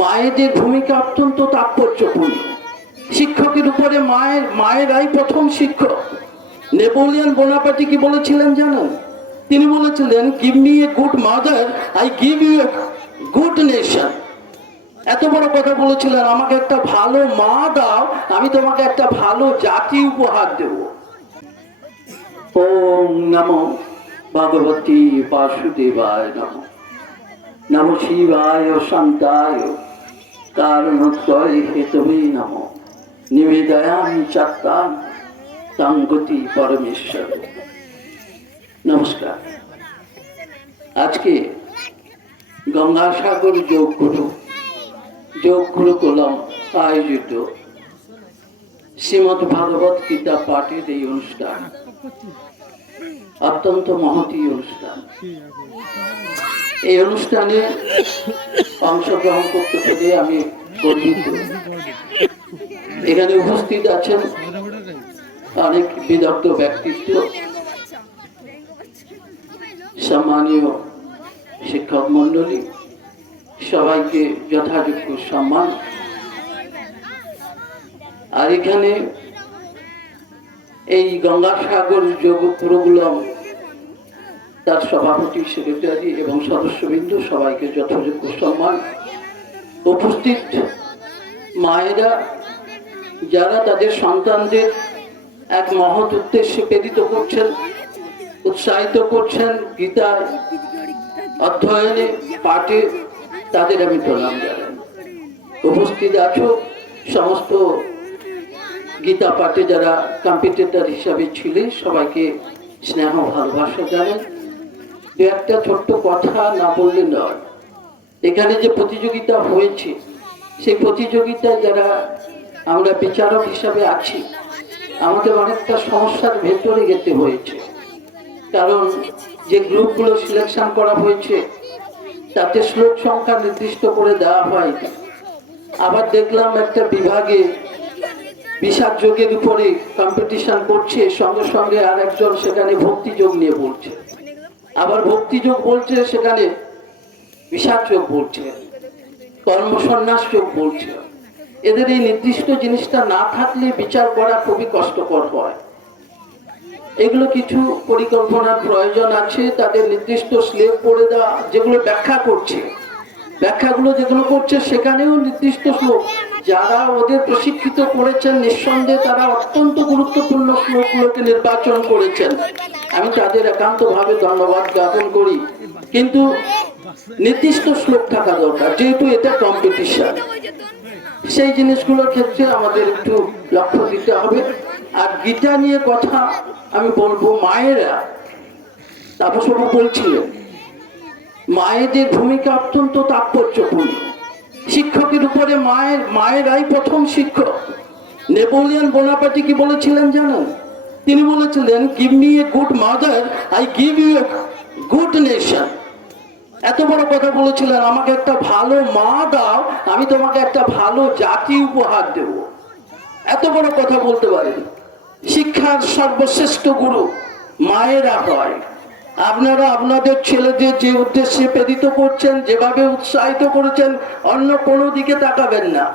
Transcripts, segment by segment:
মায়েদের ভূমিকা অত্যন্ত তাৎপর্যপূর্ণ। শিক্ষকের উপরে মায়ের, মায়েরাই প্রথম শিক্ষক। নেপোলিয়ন বোনাপাটি কি বলেছিলেন জানেন তিনি বলেছিলেন give me a good mother I give you a good nation এত বড় কথা বলেছিলেন, আমাকে একটা ভালো মা দাও, আমি তোমাকে একটা ভালো জাতি উপহার দেব। ওম নমো ভগবতী বাসুদেবায় নমঃ। নম শিবায় শান্তায়। কারণোত্তয় হেতবে নম। নিবেদয়ামি চাত্তান তাঙ্গতি পরমেশ্বর। নমস্কার। আজকে গঙ্গাসাগর যোগ গুরু যোগ গুরুকুলম আয়োজিত শ্রীমদ ভাগবত গীতা পাঠের এই অনুষ্ঠান। অত্যন্ত মহতী অনুষ্ঠান। এই অনুষ্ঠানে অংশগ্রহণ করতে পেরে আমি এখানে উপস্থিত আছেন অনেক বিদগ্ধ ব্যক্তিত্ব, সম্মানীয় শিক্ষক মন্ডলী সবাইকে যথাযোগ্য সম্মান। আর এখানে এই গঙ্গাসাগর যোগ প্রোগ্রাম তার সভাপতি সেক্রেটারি এবং সদস্যবৃন্দ সবাইকে যথাযোগ্য সম্মান। উপস্থিত মায়েরা, যারা তাদের সন্তানদের এক মহৎ উদ্দেশ্যে প্রেরিত করছেন, উৎসাহিত করছেন, গীতার অধ্যয়নে, পাঠে তাদের আমি প্রণাম জানাই। উপস্থিত আছো, সমস্ত গীতা পাঠে যারা কম্পিটিটর হিসাবে ছিলেন সবাইকে স্নেহ ভালোবাসা জানাই। দু একটা ছোট্ট কথা না বললে নয়। এখানে যে প্রতিযোগিতা হয়েছে, সেই প্রতিযোগিতায় যারা আমরা বিচারক হিসাবে আছি, আমাদের অনেকটা সমস্যার ভেতরে যেতে হয়েছে। কারণ যে গ্রুপগুলো সিলেকশন করা হয়েছে, তাতে শ্লোক সংখ্যা নির্দিষ্ট করে দেওয়া হয়নি আবার দেখলাম একটা বিভাগে বিষাদ যোগের উপরে কম্পিটিশন করছে, সঙ্গে সঙ্গে আর একজন সেখানে ভক্তি যোগ নিয়ে বলছে। আবার ভক্তি যোগ বলছে সেখানে বিষাদ যোগ বলছে, কর্মসন্ন্যাস যোগ বলছে। এদের এই নির্দিষ্ট জিনিসটা না থাকলে বিচার করা খুবই কষ্টকর হয়। এগুলো কিছু পরিকল্পনার প্রয়োজন আছে, তাদের নির্দিষ্ট স্লেভ পড়ে দেওয়া, যেগুলো ব্যাখ্যা করছে। ব্যাখ্যাগুলো যেগুলো করছে, সেখানেও নির্দিষ্ট শ্লোক। যারা ওদের প্রশিক্ষিত করেছেন, নিঃসন্দেহে তারা অত্যন্ত গুরুত্বপূর্ণ শ্লোকগুলোকে নির্বাচন করেছেন। আমি তাদের একান্তভাবে ধন্যবাদ জ্ঞাপন করি। কিন্তু নির্দিষ্ট শ্লোক থাকা দরকার, যেহেতু এটা কম্পিটিশন সেই জিনিসগুলোর ক্ষেত্রে আমাদের একটু লক্ষ্য দিতে হবে। আর গীতা নিয়ে কথা আমি বলব মায়েরা তাপসবাবু বলছিলেন, মায়েদের ভূমিকা অত্যন্ত তাৎপর্যপূর্ণ। শিক্ষকের উপরে মায়ের, মায়েরাই প্রথম শিক্ষক। নেপোলিয়ন বোনাপাটি কি বলেছিলেন জানেন? তিনি বলেছিলেন give me a good mother I give you good nation এত বড় কথা বলেছিলেন, আমাকে একটা ভালো মা দাও, আমি তোমাকে একটা ভালো জাতি উপহার দেব। এত বড় কথা বলতে পারেন। শিক্ষার সর্বশ্রেষ্ঠ গুরু মায়েরা হয়। আপনারা আপনাদের ছেলেদের যে উদ্দেশ্যে প্রেরিত করছেন, যেভাবে উৎসাহিত করেছেন, অন্য কোনো দিকে তাকাবেন না।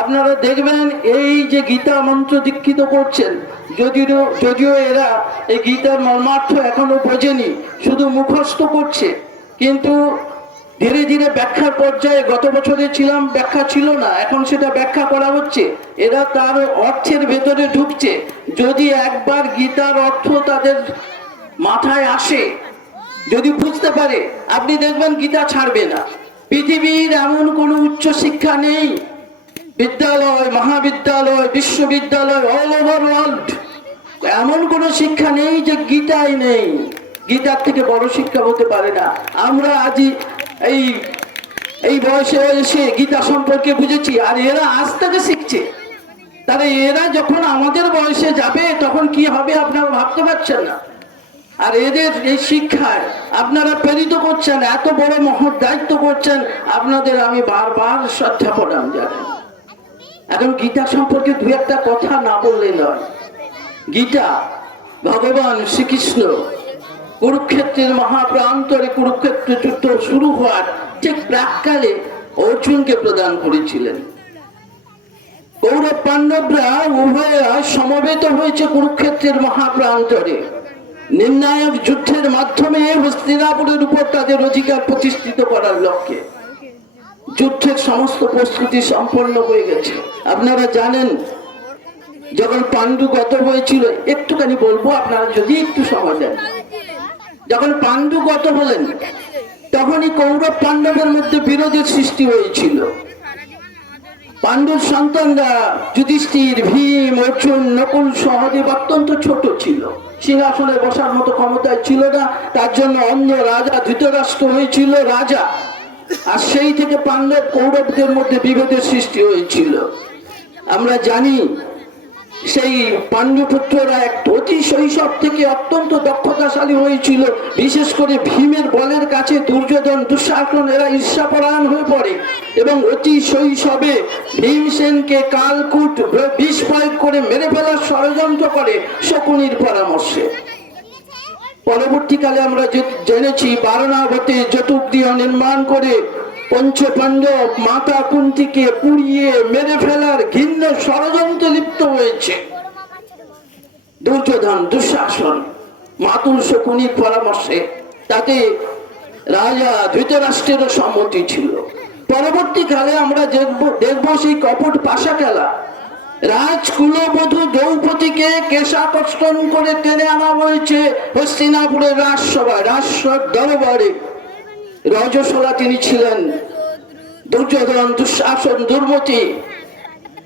আপনারা দেখবেন এই যে গীতা মন্ত্র দীক্ষিত করছেন, যদিও যদিও এরা এই গীতার মর্মার্থ এখনও বোঝেনি, শুধু মুখস্থ করছে। কিন্তু ধীরে ধীরে ব্যাখ্যার পর্যায়ে গত বছরে ছিলাম, ব্যাখ্যা ছিল না, এখন সেটা ব্যাখ্যা করা হচ্ছে। এরা তার অর্থের ভেতরে ঢুকছে। যদি একবার গীতার অর্থ তাদের মাথায় আসে, যদি বুঝতে পারে, আপনি দেখবেন গীতা ছাড়বে না। পৃথিবীর এমন কোনো উচ্চ শিক্ষা নেই বিদ্যালয়, মহাবিদ্যালয়, বিশ্ববিদ্যালয় অল ওভার ওয়ার্ল্ড এমন কোনো শিক্ষা নেই যে গীতায় নেই। গীতার থেকে বড় শিক্ষা হতে পারে না। আমরা আজই এই এই বয়সে এসে গীতা সম্পর্কে বুঝেছি, আর এরা আজ থেকে শিখছে। তাহলে এরা যখন আমাদের বয়সে যাবে, তখন কি হবে আপনারা ভাবতে পারছেন না। আর এদের এই শিক্ষায় আপনারা প্রেরিত করছেন, এত বড় মহৎ দায়িত্ব করছেন, আপনাদের আমি বারবার শ্রদ্ধা প্রদান জানাই। এখন গীতা সম্পর্কে দু একটা কথা না বললে নয়। গীতা, ভগবান শ্রীকৃষ্ণ কুরুক্ষেত্রের মহাপ্রান্তরে কুরুক্ষেত্র যুদ্ধ শুরু হওয়ার ঠিক প্রাককালে অর্জুনকে প্রদান করেছিলেন। কৌরব পাণ্ডবরা উভয়া সমবেত হয়েছে কুরুক্ষেত্রের মহাপ্রান্তরে। নির্ণায়ক যুদ্ধের মাধ্যমে হস্তিনাপুরের উপর তাদের অধিকার প্রতিষ্ঠিত করার লক্ষ্যে। যুদ্ধের সমস্ত প্রস্তুতি সম্পন্ন হয়ে গেছে। আপনারা জানেন, যখন পাণ্ডু গত হয়েছিল, একটুখানি বলব আপনারা যদি একটু সময় দেন। যখন পাণ্ডু গত হলেন, তখনই কৌরব পাণ্ডবের মধ্যে বিরোধের সৃষ্টি হয়েছিল। পাণ্ডুর সন্তানরা যুধিষ্ঠির, ভীম, অর্জুন, নকুল সহদেব অত্যন্ত ছোট ছিল। সিংহাসনে বসার মতো ক্ষমতায় ছিল না, তার জন্য অন্য রাজা ধৃতরাষ্ট্র হয়েছিল, রাজা। আর সেই থেকে পাণ্ডব কৌরবদের মধ্যে বিভেদের সৃষ্টি হয়েছিল। আমরা জানি সেই পাণ্ডুপুত্ররা এক অতি শৈশব থেকে অত্যন্ত দক্ষতাশালী হয়েছিল। বিশেষ করে ভীমের বলের কাছে দুর্যোধন দুঃশাসন এরা ঈর্ষাপরায়ণ হয়ে পড়ে এবং অতি শৈশবে ভীমসেনকে কালকুট বিষ প্রয়োগ করে মেরে ফেলার ষড়যন্ত্র করে শকুনির পরামর্শে। পরবর্তীকালে আমরা জেনেছি বারণাবতে চতুর্দিহ নির্মাণ করে পঞ্চ পাণ্ডব মাতা কুন্তিকে পুড়িয়ে মেরে ফেলার ঘিন্ন ষড়যন্ত্রে লিপ্ত হয়েছে। দুর্যোধন, দুঃশাসন, মাতুল শকুনির পরামর্শে তাতে রাজা ধৃতরাষ্ট্রেরও সম্মতি ছিল। পরবর্তীকালে আমরা দেখব দেখব সেই কপট পাশা খেলা রাজকুলবধূ দ্রৌপদীকে কেশাকর্ষণ করে টেনে আনা হয়েছে হস্তিনাপুরের রাজসভায় রাজসভার দরবারে। রজসলা তিনি ছিলেন দুর্যোধন, দুঃশাসন, দুর্মতি।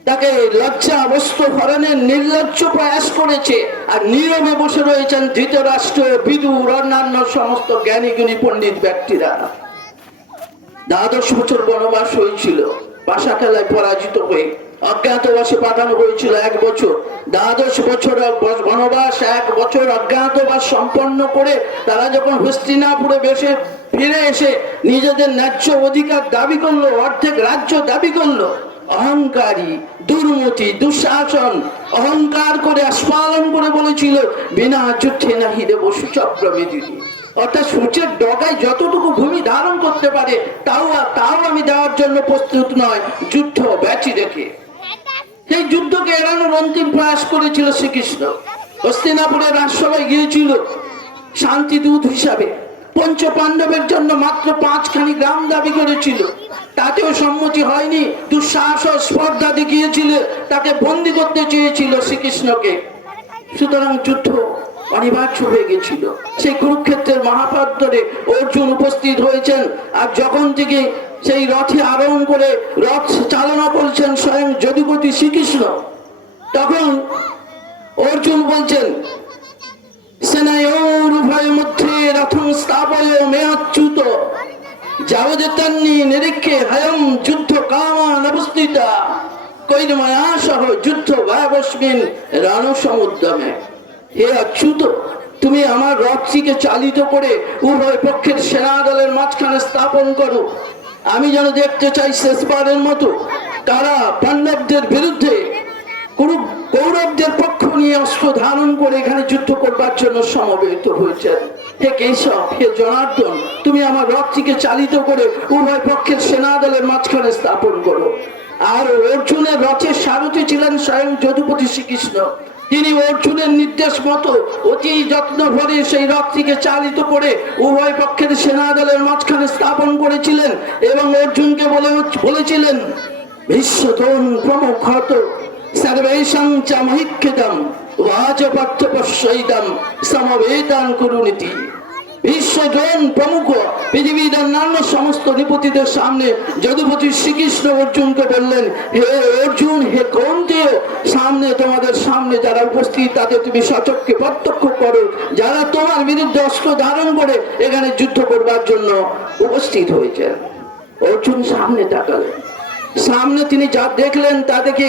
তাকে লজ্জা, বস্ত্র হরণের নির্লজ্জ প্রয়াস করেছে আর নীরবে বসে রয়েছেন ধৃতরাষ্ট্র বিদুর অন্যান্য সমস্ত জ্ঞানী গুণী পণ্ডিত ব্যক্তিরা। দ্বাদশ বছর বনবাস হয়েছিল, বাসা খেলায় পরাজিত হয়ে অজ্ঞাতবাসে পাঠানো হয়েছিল এক বছর। দ্বাদশ বছর বনবাস, এক বছর অজ্ঞাতবাস সম্পন্ন করে তারা যখন হস্তিনাপুরে বেশে ফিরে এসে নিজেদের ন্যায্য অধিকার দাবি করল, অর্ধেক রাজ্য দাবি করল, অহংকারী, দুর্মতি, দুঃশাসন, অহংকার করে আস্ফালন করে বলেছিল, বিনা যুদ্ধে নাহি দেব সুচক্রমে দিদি অর্থাৎ সূর্যের ডগায় যতটুকু ভূমি ধারণ করতে পারে, তাও তাও আমি দেওয়ার জন্য প্রস্তুত নয়, যুদ্ধ ব্যাচি রেখে সেই যুদ্ধকে এড়ানোর অন্তিম প্রয়াস করেছিল শ্রীকৃষ্ণ। হস্তিনাপুরের রাজসভায় গিয়েছিল শান্তিদূত হিসাবে। পঞ্চ পাণ্ডবের জন্য মাত্র পাঁচখানি গ্রাম দাবি করেছিল। তাতেও সম্মতি হয়নি, দুঃসাহস স্পর্ধা দেখিয়েছিল, তাকে বন্দি করতে চেয়েছিল শ্রীকৃষ্ণকে। সুতরাং যুদ্ধ অনিবার্য হয়ে গেছিল সেই কুরুক্ষেত্রের মহাপাত্রে অর্জুন উপস্থিত হয়েছেন, আর যখন থেকে সেই রথে আরোহণ করে রথ চালনা স্বয়ং যদুপতি শ্রীকৃষ্ণ তখন অর্জুন বলছেন যুদ্ধ তুমি আমার রথটিকে চালিত করে উভয় পক্ষের সেনা দলের মাঝখানে স্থাপন করো। আমি যেন দেখতে চাই শেষবারের মতো। তারা পাণ্ডবদের বিরুদ্ধে কোনো কৌরবদের পক্ষ নিয়ে অস্ত্র ধারণ করে এখানে যুদ্ধ করবার জন্য সমবেত হয়েছেন। হে কেশব, হে জনার্দন, তুমি আমার রথটিকে চালিত করে উভয় পক্ষের সেনাদলের মাঝখানে স্থাপন করো। আর অর্জুনের রথের সারথি ছিলেন স্বয়ং যদুপতি শ্রীকৃষ্ণ। তিনি অর্জুনের নির্দেশ মতো অতি যত্ন ভরে সেই রথটিকে চালিত করে উভয় পক্ষের সেনা দলের মাঝখানে স্থাপন করেছিলেন এবং অর্জুনকে বলে বলেছিলেন বিশ্বতন প্রমুখ সর্বেশাং চ মহিক্ষিতম বাচপাঠ্য পশ্যইদম সমবেতান কুরুনীতি। বিশ্বজন প্রমুখ। পৃথিবীর অন্যান্য সমস্ত নিপতিদের সামনে যদুপতি শ্রীকৃষ্ণ অর্জুনকে বললেন, হে অর্জুন, হে কৌন্তেয় সামনে তোমাদের সামনে যারা উপস্থিত, তাদের তুমি সচককে প্রত্যক্ষ করো। যারা তোমার বিরুদ্ধে অস্ত্র ধারণ করে এখানে যুদ্ধ করবার জন্য উপস্থিত হয়েছে। অর্জুন সামনে তাকালেন। সামনে তিনি যা দেখলেন তা দেখে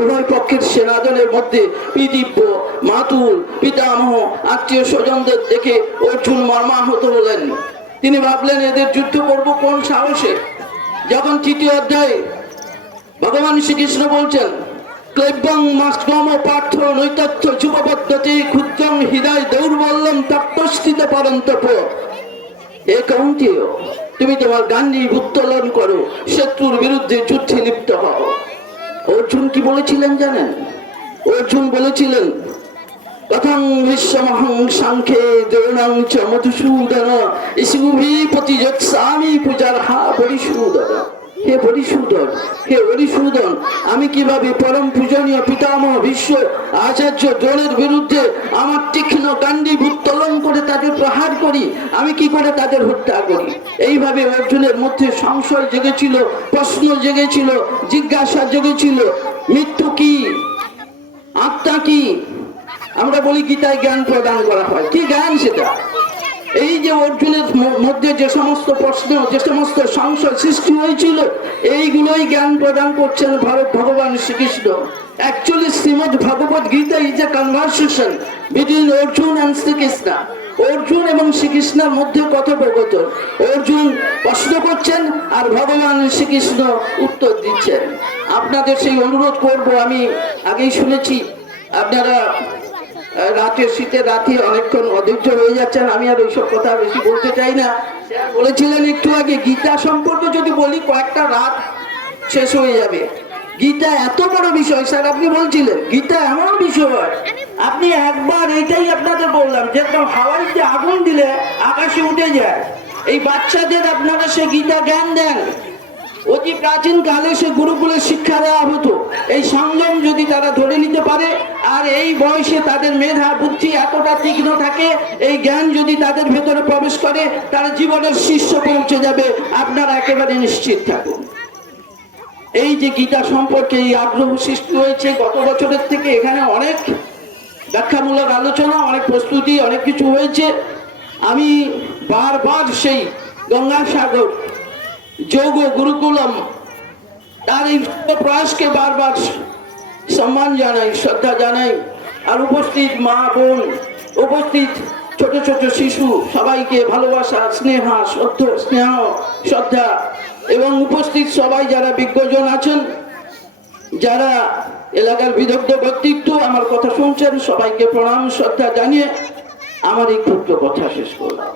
উভয় পক্ষের সেনাদলের মধ্যে পিদিব্য মাতুল, পিতামহ, আত্মীয় স্বজনদের দেখে অর্জুন মর্মাহত হলেন। তিনি ভাবলেন, এদের যুদ্ধ করব কোন সাহসে? যখন তৃতীয় অধ্যায়ে ভগবান শ্রীকৃষ্ণ বলছেন ক্লৈব্যং মাস্তম পার্থ নৈতথ্য যুবপদ্ধতি ক্ষুদ্রং হৃদয় দৌর্বল্যম তপ্তস্থিত পরন্তপ। এ কৌন্তীয়, তুমি তোমার গান্ধী উত্তোলন করো, শত্রুর বিরুদ্ধে যুদ্ধে লিপ্ত হও। অর্জুন কি বলেছিলেন জানেন? অর্জুন বলেছিলেন কথং বিশ্বমহং চ মধুসূদন পূজার হা পরিশূদন হে পরিশূদন হে হরিশূদন আমি কীভাবে পরম পূজনীয় পিতামহ বিশ্ব আচার্য দ্রোণের বিরুদ্ধে আমার তীক্ষ্ণ গান্ডি উত্তোলন করে তাদের প্রহার করি, আমি কি করে তাদের হত্যা করি? এইভাবে অর্জুনের মধ্যে সংশয় জেগেছিল, প্রশ্ন জেগেছিল, জিজ্ঞাসা জেগেছিল, মৃত্যু কি? আত্মা কি? আমরা বলি গীতায় জ্ঞান প্রদান করা হয়। কি জ্ঞান সেটা? এই যে অর্জুনের মধ্যে যে সমস্ত প্রশ্ন, যে সমস্ত সংশয় সৃষ্টি হয়েছিল, এইগুলোই জ্ঞান প্রদান করছেন ভারত ভগবান Shrikrishna. Actually Shrimad Bhagavad Gita is a conversation between Arjun and Shrikrishna. Arjun এবং শ্রীকৃষ্ণের মধ্যে কথোপকথন। অর্জুন প্রশ্ন করছেন আর ভগবান শ্রীকৃষ্ণ উত্তর দিচ্ছেন। আপনাদের সেই অনুরোধ করব, আমি আগেই শুনেছি, আপনারা রাতের শীতে রাতে অনেকক্ষণ অধৈর্য হয়ে যাচ্ছেন আমি আর ওইসব কথা বেশি বলতে চাই না। বলেছিলেন একটু আগে, গীতা সম্পর্কে যদি বলি, কয়েকটা রাত শেষ হয়ে যাবে। গীতা এত বড় বিষয়, স্যার, আপনি বলছিলেন, গীতা এমন বিষয় আপনি একবার এটাই আপনাদের বললাম, যে একদম হাওয়ায় যে আগুন দিলে আকাশে উঠে যায়। এই বাচ্চাদের আপনারা সে গীতা জ্ঞান দেন। অতি প্রাচীন কালে সে গুরুকুলের শিক্ষা দেওয়া হতো। এই সংযম যদি তারা ধরে নিতে পারে, আর এই বয়সে তাদের মেধা, বুদ্ধি এতটা তীক্ষ্ণ থাকে, এই জ্ঞান যদি তাদের ভেতরে প্রবেশ করে, তারা জীবনের শীর্ষ পৌঁছে যাবে। আপনারা একেবারে নিশ্চিত থাকুন। এই যে গীতা সম্পর্কে এই আগ্রহ সৃষ্টি হয়েছে, গত বছরের থেকে এখানে অনেক ব্যাখ্যামূলক আলোচনা, অনেক প্রস্তুতি, অনেক কিছু হয়েছে। আমি বারবার সেই গঙ্গাসাগর যোগ গুরুকুলম, তার এই প্রয়াসকে বারবার সম্মান জানাই, শ্রদ্ধা জানাই। আর উপস্থিত মা বোন, উপস্থিত ছোট ছোট শিশু, সবাইকে ভালোবাসা, স্নেহা শ্রদ্ধ স্নেহ, শ্রদ্ধা এবং উপস্থিত সবাই যারা বিজ্ঞজন আছেন, যারা এলাকার বিদগ্ধ ব্যক্তিত্ব, আমার কথা শুনছেন, সবাইকে প্রণাম, শ্রদ্ধা জানিয়ে আমার এই ক্ষুদ্র কথা শেষ করলাম।